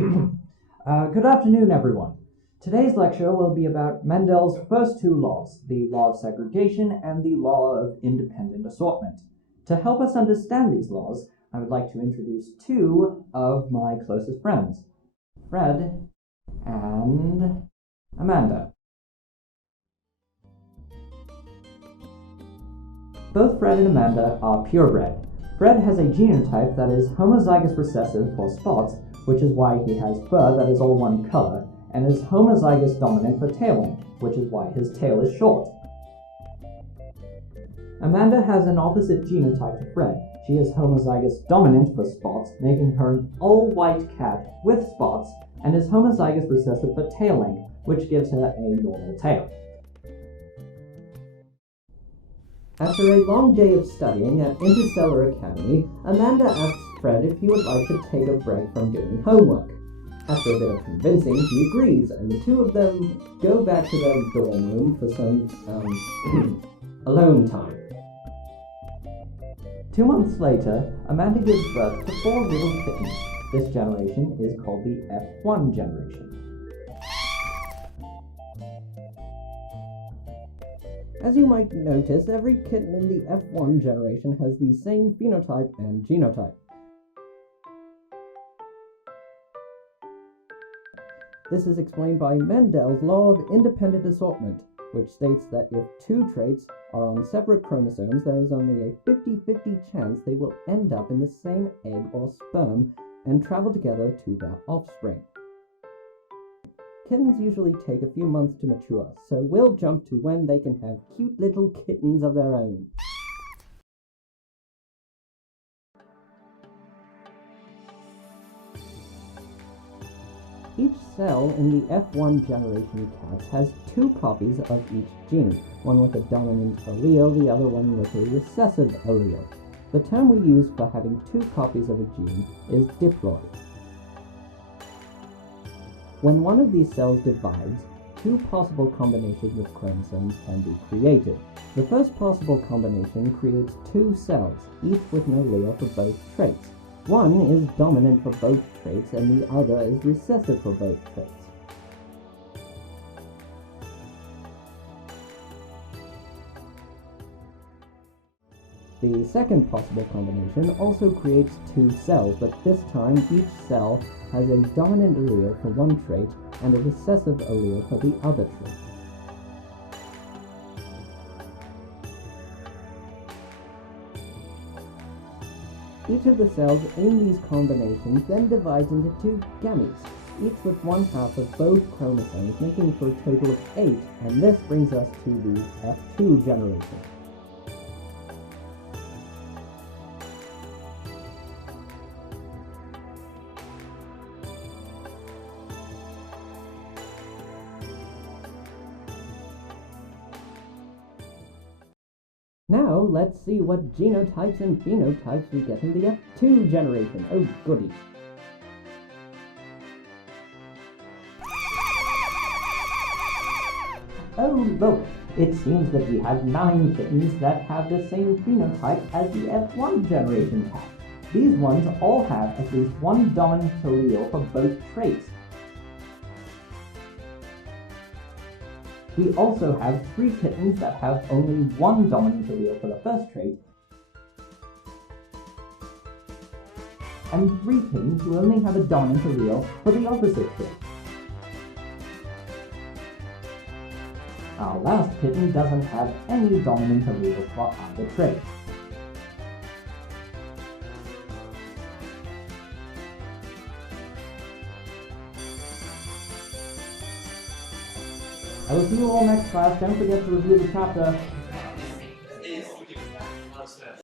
Good afternoon, everyone. Today's lecture will be about Mendel's first two laws, the law of segregation and the law of independent assortment. To help us understand these laws, I would like to introduce two of my closest friends, Fred and Amanda. Both Fred and Amanda are purebred. Fred has a genotype that is homozygous recessive for spots, which is why he has fur that is all one color, and is homozygous dominant for tail length, which is why his tail is short. Amanda has an opposite genotype to Fred. She is homozygous dominant for spots, making her an all-white cat with spots, and is homozygous recessive for tail length, which gives her a normal tail. After a long day of studying at Interstellar Academy, Amanda asks Fred if he would like to take a break from doing homework. After a bit of convincing, he agrees, and the two of them go back to their dorm room for some, alone time. 2 months later, Amanda gives birth to 4 little kittens. This generation is called the F1 generation. As you might notice, every kitten in the F1 generation has the same phenotype and genotype. This is explained by Mendel's law of independent assortment, which states that if two traits are on separate chromosomes, there is only a 50-50 chance they will end up in the same egg or sperm and travel together to their offspring. Kittens usually take a few months to mature, so we'll jump to when they can have cute little kittens of their own. Each cell in the F1 generation cats has 2 copies of each gene, one with a dominant allele, the other one with a recessive allele. The term we use for having 2 copies of a gene is diploid. When one of these cells divides, 2 possible combinations of chromosomes can be created. The first possible combination creates 2 cells, each with an allele for both traits. One is dominant for both traits and the other is recessive for both traits. The second possible combination also creates 2 cells, but this time each cell has a dominant allele for one trait and a recessive allele for the other trait. Each of the cells in these combinations then divides into 2 gametes, each with 1/2 of both chromosomes, making for a total of 8, and this brings us to the F2 generation. Now, let's see what genotypes and phenotypes we get in the F2 generation. Oh, goody. Oh, look, it seems that we have 9 kittens that have the same phenotype as the F1 generation cat. These ones all have at least one dominant allele for both traits. We also have 3 kittens that have only one dominant allele for the first trait, and 3 kittens who only have a dominant allele for the opposite trait. Our last kitten doesn't have any dominant allele for either trait. I will see you all next class. Don't forget to review the chapter